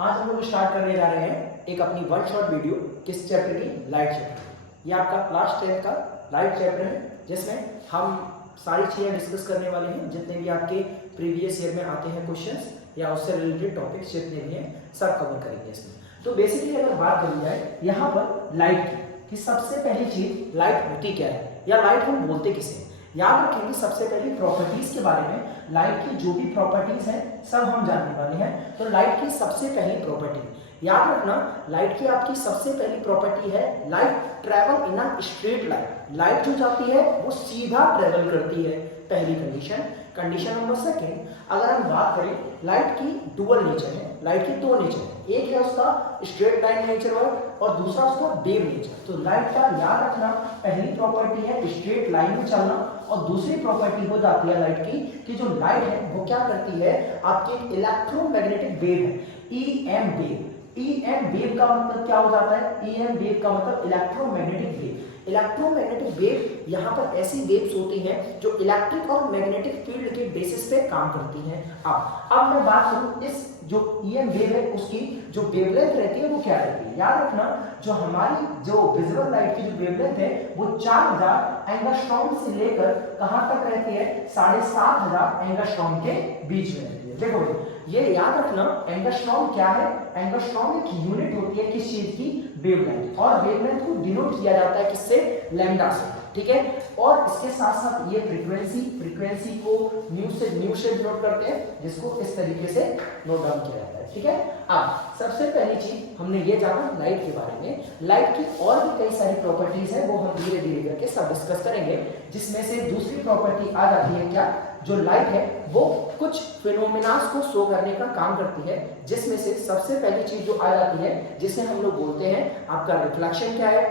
आज हम लोग स्टार्ट करने जा रहे हैं एक अपनी वन शॉट वीडियो किस चैप्टर की, लाइट चैप्टर। ये आपका क्लास 10 का लाइट चैप्टर है जिसमें हम सारी चीज़ें डिस्कस करने वाले हैं। जितने भी आपके प्रीवियस ईयर में आते हैं क्वेश्चंस या उससे रिलेटेड टॉपिक्स जितने भी हैं सब कवर करेंगे इसमें। तो बेसिकली अगर बात करी जाए यहाँ पर लाइट की कि सबसे पहली चीज लाइट होती क्या है या लाइट हम बोलते किसे, याद रखेंगे सबसे पहले प्रॉपर्टीज के बारे में। लाइट की जो भी प्रॉपर्टीज हैं सब हम जानने वाले हैं। तो लाइट की सबसे पहली प्रॉपर्टी याद रखना, लाइट की आपकी सबसे पहली प्रॉपर्टी है light travel in a straight line. Light जो जाती है वो सीधा ट्रेवल करती है, पहली कंडीशन। कंडीशन नंबर सेकेंड, अगर हम बात करें लाइट की डुअल नेचर है, लाइट की दो नेचर है, एक है उसका स्ट्रेट लाइन नेचर और दूसरा उसका वेव नेचर। तो लाइट का याद रखना पहली प्रॉपर्टी है स्ट्रेट लाइन में चलना और दूसरी प्रॉपर्टी हो जाती है लाइट की कि जो लाइट है वो क्या करती है, आपकी इलेक्ट्रोमैग्नेटिक वेव है, ईएम वेव। ईएम वेव का मतलब क्या हो जाता है, ईएम वेव का मतलब इलेक्ट्रोमैग्नेटिक वेव। इलेक्ट्रोमैग्नेटिक वेव यहाँ पर ऐसी वेव्स होती हैं जो इलेक्ट्रिक और मैग्नेटिक फील्ड के बेसिस पे काम करती हैं। अब मैं बात करूं इस जो ईएम वेव है उसकी जो वेवलेंथ रहती है वो क्या रहती है। याद रखना जो हमारी जो विजिबल लाइट की जो वेवलेंथ है वो 4000 एंगस्ट्रॉम से लेकर कहां तक रहती है, 7500 एंगस्ट्रॉम के बीच में रहती है। देखो ये याद रखना एंगस्ट्रॉम क्या है, एंगस्ट्रॉम एक यूनिट होती है किस चीज की, वेवलेंथ। और वेवलेंथ को डिनोट किया जाता है किससे, लैम्डा से, ठीक है। और इसके साथ साथ ये फ्रीक्वेंसी को न्यू से डिनोट करते हैं, जिसको इस तरीके से नोट डाउन किया जाता है, ठीक है। अब सबसे पहली चीज हमने ये जाना लाइट के बारे में। लाइट की और भी कई सारी प्रॉपर्टीज है वो हम धीरे धीरे करके सब डिस्कस करेंगे, जिसमें से दूसरी प्रॉपर्टी आ जाती है क्या, जो लाइट है वो कुछ फिनोमेनास को शो करने का काम करती है, जिसमें से सबसे पहली चीज जो आ जाती है जिसे हम लोग बोलते हैं आपका रिफ्लेक्शन क्या है,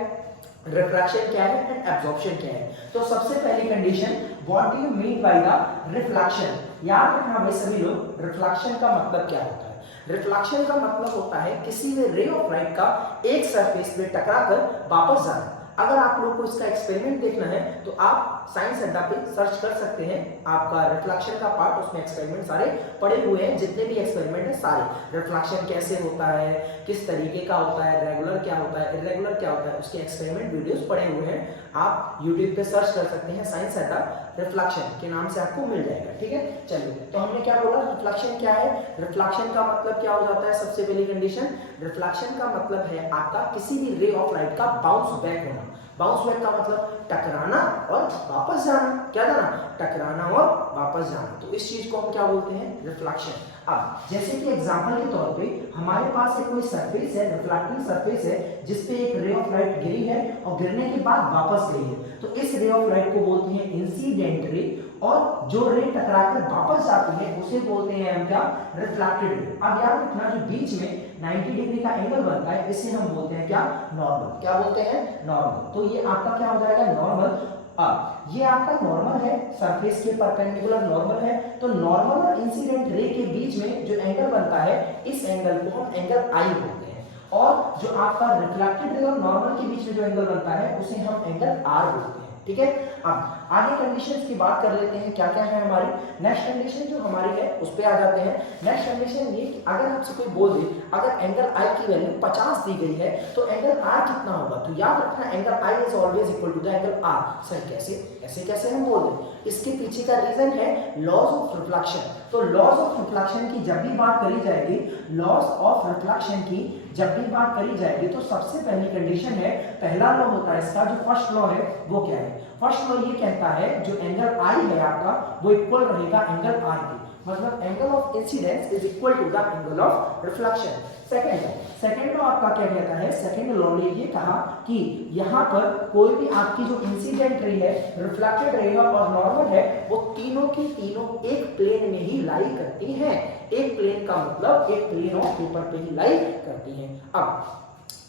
रिफ्रैक्शन क्या है एंड एब्जॉर्प्शन क्या है। तो सबसे पहली condition, what do you mean by the reflection. याद रखना भाई सभी लोग, रिफ्लेक्शन का मतलब क्या होता है। रिफ्लेक्शन का मतलब होता है किसी भी रे ऑफ लाइट का एक सरफेस में टकराकर वापस जाना। अगर आप लोग को इसका एक्सपेरिमेंट देखना है तो आप साइंस अड्डा पे सर्च कर सकते हैं, आपका रिफ्लेक्शन का पार्ट, उसमें एक्सपेरिमेंट सारे पड़े हुए हैं, जितने भी एक्सपेरिमेंट है सारे। रिफ्लेक्शन कैसे होता है, किस तरीके का होता है, रेगुलर क्या होता है, इरेगुलर क्या होता है, उसके एक्सपेरिमेंट वीडियोस पड़े हुए हैं। आप यूट्यूब पे सर्च कर सकते हैं साइंस अड्डा रिफ्लेक्शन के नाम से, आपको मिल जाएगा, ठीक है। चलिए तो हमने क्या बोला, रिफ्लेक्शन क्या है। रिफ्लेक्शन का मतलब क्या हो जाता है, सबसे पहली कंडीशन, रिफ्लेक्शन का मतलब है आपका किसी भी रे ऑफ लाइट का बाउंस बैक होना। बाउंस बैक का मतलब टकराना और वापस जाना, क्या जाना, टकराना और वापस जाना। तो इस चीज को हम क्या बोलते हैं, रिफ्लेक्शन। अब जैसे कि एग्जांपल के तौर पे हमारे पास एक कोई सरफेस है, रिफ्लेक्टिंग सरफेस है, जिस पे एक रे ऑफ लाइट गिरी है और गिरने के बाद वापस गई है, तो इस रे ऑफ लाइट को बोलते हैं इंसिडेंट रे, और जो रे टकराकर वापस जाती है उसे बोलते हैं हम क्या, रिफ्लेक्टेड रे। अब याद रखना जो बीच में 90 डिग्री का एंगल बनता है इसे हम बोलते हैं क्या, नॉर्मल। क्या बोलते हैं, नॉर्मल। तो ये आपका क्या हो जाएगा, नॉर्मल। अब ये आपका नॉर्मल है, सरफेस के परपेंडिकुलर नॉर्मल है। तो नॉर्मल और इंसिडेंट रे के बीच में जो एंगल बनता है इस एंगल को हम एंगल आई बोलते हैं, और जो आपका रिफ्लेक्टेड रे और नॉर्मल के बीच में जो एंगल बनता है उसे हम एंगल आर बोलते हैं, ठीक है। अब आगे कंडीशंस की बात कर लेते हैं, क्या क्या है हमारी। नेक्स्ट कंडीशन जो हमारी है उस पे आ जाते हैं। नेक्स्ट कंडीशन ये कि अगर आपसे कोई बोल दे अगर एंगल आई की वैल्यू 50 दी गई है तो एंगल आर कितना होगा, तो याद रखना angle I is always equal to the angle R. Sir कैसे, ऐसे कैसे हम बोल दें, इसके पीछे का रीजन है लॉज ऑफ रिफ्लेक्शन। तो लॉज ऑफ रिफ्लेक्शन की जब भी बात करी जाएगी, लॉज ऑफ रिफ्लेक्शन की जब भी बात करी जाएगी तो सबसे पहली कंडीशन है, पहला लॉ होता है इसका, जो फर्स्ट लॉ है वो क्या है, फर्स्ट लॉ ये कहता है जो एंगल आई है आपका वो इक्वल रहेगा एंगल आर के, मतलब angle of incidence is equal to the angle of reflection. Second law आपका क्या कहता है, सेकंड लॉ ने ये कहा कि यहाँ पर कोई भी आपकी जो इंसिडेंट रे है, रिफ्लेक्टेड रे है और नॉर्मल है, वो तीनों की तीनों एक प्लेन में ही लाई करती हैं। एक प्लेन का मतलब एक प्लेन ऑफ पेपर पे ही लाई करती हैं। अब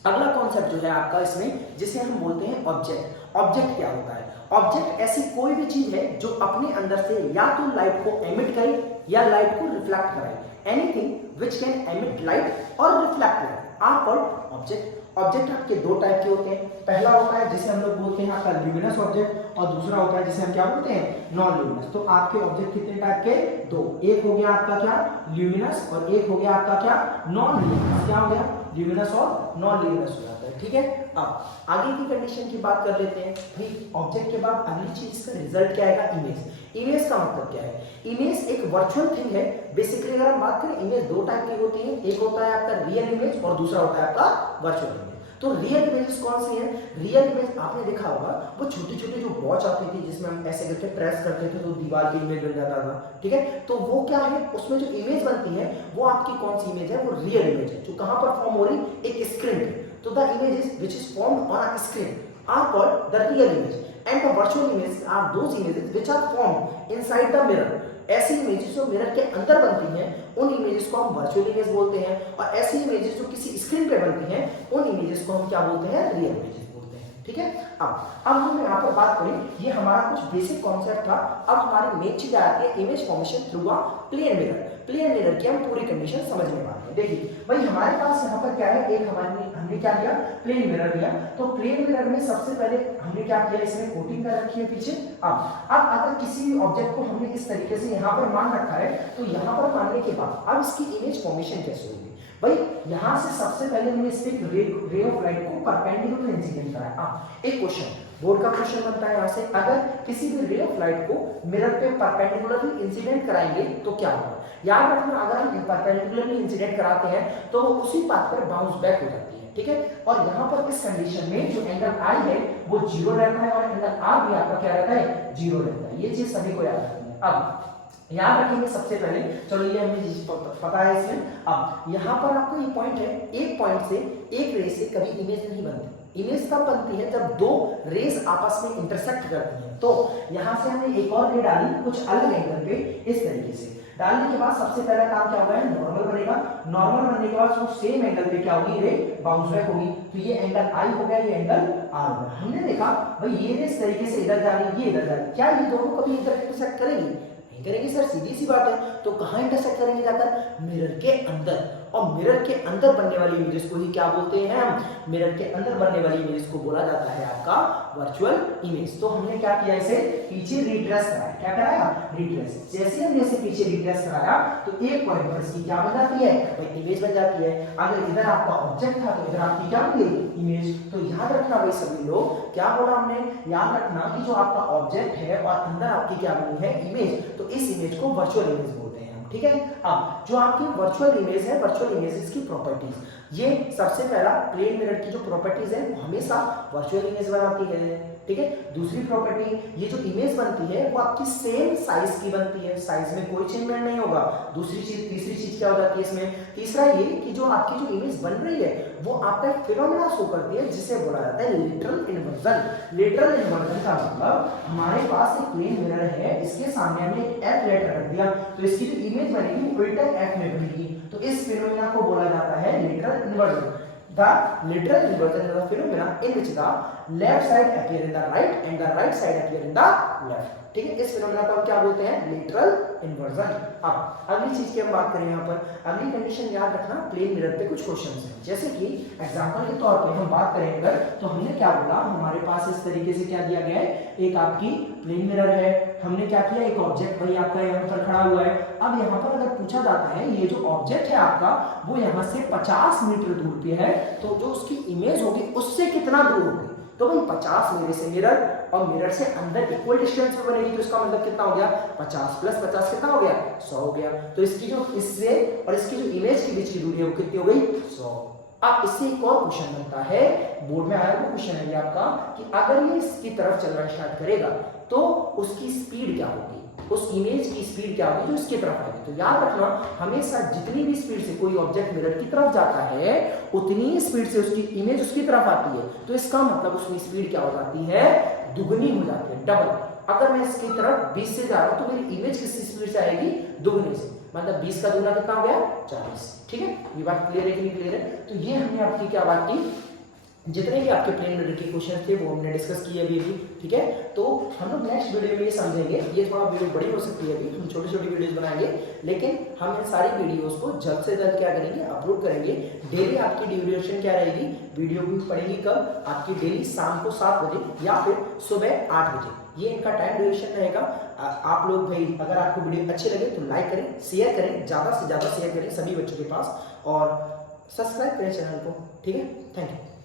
अगला कॉन्सेप्ट जो है आपका इसमें, जिसे हम बोलते हैं ऑब्जेक्ट। ऑब्जेक्ट क्या होता है, ऑब्जेक्ट ऐसी कोई भी चीज है जो अपने अंदर से या तो लाइट को एमिट करे या लाइट को रिफ्लेक्ट करे। Anything which can emit light और reflect light are called object. Object आपके दो टाइप के होते हैं। पहला होता है जिसे हम लोग बोलते हैं आपका ल्यूमिनस ऑब्जेक्ट, और दूसरा होता है जिसे हम क्या बोलते हैं, नॉन ल्यूमिनस। तो आपके ऑब्जेक्ट कितने टाइप के, दो। एक हो गया आपका क्या, ल्यूमिनस, और एक हो गया आपका क्या, नॉन ल्यूमिनस। क्या हो गया, ल्यूमिनस और नॉन ल्यूमिनस हो जाता है। ठीक है, अब आगे की कंडीशन की बात कर लेते हैं। भाई ऑब्जेक्ट के बाद अगली चीज का रिजल्ट क्या आएगा, इमेज। इमेज का मतलब क्या है, इमेज एक वर्चुअल थिंग है। बेसिकली अगर हम बात करें, इमेज दो टाइप की होती है, एक होता है आपका रियल इमेज और दूसरा होता है आपका वर्चुअल इमेज। तो रियल इमेजेस कौन सी हैं, रियल इमेज आपने देखा होगा वो छोटी छोटी जो वॉच आती थी जिसमें हम ऐसे करके प्रेस करते थे तो दीवार की इमेज बन जाता था। ठीक है, तो वो क्या है, उसमें जो इमेज बनती है वो आपकी कौन सी इमेज है, वो रियल इमेज है, जो कहां पर फॉर्म हो रही, एक स्क्रीन पे। तो the images which is formed on a screen are called the real image, and the virtual image are those images which are formed inside the mirror. ऐसी इमेजेस जो मिरर के अंदर बनती हैं उन इमेजेस को हम वर्चुअल इमेज बोलते हैं, और ऐसी इमेजेस जो किसी स्क्रीन पे बनती हैं उन इमेजेस को हम क्या बोलते हैं, रियल इमेजेस बोलते हैं। ठीक है, अब हम यहाँ पर बात करें, ये हमारा कुछ बेसिक कॉन्सेप्ट था। अब हमारी मेन चीज आती है image formation through a plane mirror. Plane mirror की हम पूरी कंडीशन समझने वाले हैं। देखिए भाई हमारे पास यहाँ पर क्या है, एक हमने क्या लिया, प्लेन मिरर लिया। तो प्लेन मिरर में सबसे पहले हमने क्या किया, इसमें कोटिंग कर रखी है पीछे। अब अगर किसी भी ऑब्जेक्ट को हमने इस तरीके से यहाँ पर मान रखा है, तो यहाँ पर मानने के बाद अब इसकी इमेज फॉर्मेशन कैसे होगी। भाई यहाँ से सबसे पहले हमने इस पे रे ऑफ लाइट को परपेंडिकुलर इंसिडेंट कराया। एक क्वेश्चन, बोर्ड का क्वेश्चन बनता है यहाँ से, अगर किसी भी रे ऑफ लाइट को मिरर पे परपेंडिकुलरली इंसिडेंट कराएंगे तो क्या होगा। याद रखना, अगर हम परपेंडिकुलरली इंसिडेंट कराते हैं तो वो उसी पाथ पर बाउंस बैक हो जाती है। ठीक है, और यहाँ पर इस कंडीशन में जो एंगल आई है वो जीरो रहता है, और एंगल आर भी आपका क्या रहता है, जीरो रहता है। ये चीज सभी को याद रखनी है। अब याद रखेंगे सबसे पहले, चलो ये हमें पता है इसमें। अब यहाँ पर आपको ये पॉइंट है, एक पॉइंट से एक रे से कभी इमेज नहीं बनती। इमेज तब बनती है जब दो रेस आपस में इंटरसेक्ट करती हैं। तो यहाँ से हमने एक और रे डाली कुछ अलग एंगल पे, इस तरीके से डालने के बाद सबसे पहला काम क्या होगा, नॉर्मल बनेगा। नॉर्मल बनने के बाद वो सेम एंगल पे क्या होगी, रे बाउंस बैक होगी। तो ये एंगल आई हो गया, ये एंगल आर हो गया। हमने देखा भाई ये रे इस तरीके से इधर जा रही है, ये इधर जा रही है, क्या ये दोनों कभी इधर इंटरसेक्ट करेंगी, करेंगे सर, सीधी सी बात है। तो कहां इंटरसेक्ट करेंगे, जाकर मिरर के अंदर। और मिरर के अंदर बनने वाली इमेजेस को ही क्या बोलते हैं हम, मिरर के अंदर बनने वाली इमेजेस को बोला जाता है आपका वर्चुअल इमेज। तो हमने क्या किया, इसे पीछे रिट्रेस कराया। क्या कराया, रिट्रेस। जैसे हमने इसे पीछे रिट्रेस कराया तो एक पॉइंट पर इसकी क्या बन जाती है, भाई इमेज बन जाती है। अगर इधर आपका ऑब्जेक्ट था तो इधर आपकी क्या बन गई, इमेज। तो याद रखना भाई सभी लोग, क्या बोला हमने, याद रखना कि जो आपका ऑब्जेक्ट है और अंदर आपकी क्या बनी है, इमेज। तो इस इमेज को वर्चुअल इमेज बोलते हैं। ठीक है, अब जो आपकी वर्चुअल इमेज है, वर्चुअल इमेजेस की प्रॉपर्टीज, ये सबसे पहला प्लेन मिरर की जो प्रॉपर्टीज है वो हमेशा वर्चुअल इमेज बनाती है। ठीक है, दूसरी प्रॉपर्टी, ये जो इमेज बनती है वो आपकी सेम साइज की बनती है, साइज में कोई चेंजमेंट नहीं होगा। दूसरी चीज, तीसरी चीज क्या हो जाती है इसमें, तीसरा ये कि जो आपकी जो इमेज बन रही है वो आपका एक फिनोमेना शो करती है जिसे बोला जाता है लिटरल इन्वर्जन। लिटरल इन्वर्जन का मतलब हमारे पास एक प्लेन मिरर है, इसके सामने हमने एक एफ लेटर रख दिया तो इसकी जो इमेज बनेगी वो उल्टा एफ में बनेगी। तो इस फिनोमेना को बोला जाता है literal inversion. The literal inversion is a phenomena in which the left side appear in the right and the right side appear in the left. ठीक है, इस फिनोमेना को हम क्या बोलते हैं, लिटरल इन्वर्जन। अब अगली चीज की हम बात करें, यहाँ पर अगली कंडीशन याद रखना, प्लेन मिरर पे कुछ क्वेश्चंस हैं। जैसे कि एग्जांपल के तौर पे हम बात करें अगर, तो हमने क्या बोला, हमारे पास इस तरीके से क्या दिया गया है, एक आपकी प्लेन मिरर है। हमने क्या किया, एक ऑब्जेक्ट भाई आपका यहाँ पर खड़ा हुआ है। अब यहाँ पर अगर पूछा जाता है ये जो ऑब्जेक्ट है आपका वो यहाँ से 50 मीटर दूर पे है, तो जो उसकी इमेज होगी उससे कितना दूर होगी। तो भाई 50 मेरे से मिरर और मिरर से अंदर इक्वल डिस्टेंस पे बनेगी, तो इसका मतलब कितना हो गया, 50 प्लस 50 कितना हो गया, 100 हो गया। तो इसकी जो इससे और इसकी जो इमेज के बीच की दूरी है वो कितनी हो गई, 100। अब इससे एक और क्वेश्चन बनता है, बोर्ड में आया वो क्वेश्चन है ये आपका, कि अगर ये इसकी तरफ चलना स्टार्ट करेगा तो उसकी स्पीड क्या होगी, उस इमेज की स्पीड क्या होगी जो इसकी तरफ आएगी। तो याद रखना, हमेशा जितनी भी स्पीड से कोई ऑब्जेक्ट मिरर की तरफ जाता है उतनी स्पीड से उसकी इमेज उसकी तरफ आती है। तो इसका मतलब उसकी स्पीड क्या हो जाती है, दुगनी हो जाती है, डबल। अगर मैं इसकी तरफ 20 से जा रहा हूं तो मेरी इमेज किस स्पीड से आएगी, दुगनी से। मतलब 20 का दूना कितना हो गया, 40। ठीक है, ये बात क्लियर है कि नहीं क्लियर है। तो ये हमने आपकी क्या बात की, जितने भी आपके प्रिलिमिनरी के क्वेश्चन थे वो हमने डिस्कस किए अभी, ठीक है। तो हम लोग नेक्स्ट वीडियो में ये समझेंगे, ये थोड़ा वीडियो बड़ी हो सकती है, अभी हम छोटी छोटी वीडियोस बनाएंगे, लेकिन हम इन सारी वीडियोस को जल्द से जल्द क्या करेंगे, अपलोड करेंगे। डेली आपकी ड्यूरेशन क्या रहेगी, वीडियो भी पड़ेगी कब, आपकी डेली शाम को 7 बजे या फिर सुबह 8 बजे, ये इनका टाइम ड्यूरेशन रहेगा। आप लोग भाई अगर आपको वीडियो अच्छे लगे तो लाइक करें, शेयर करें, ज़्यादा से ज़्यादा शेयर करें सभी बच्चों के पास, और सब्सक्राइब करें चैनल को, ठीक है। Thank you.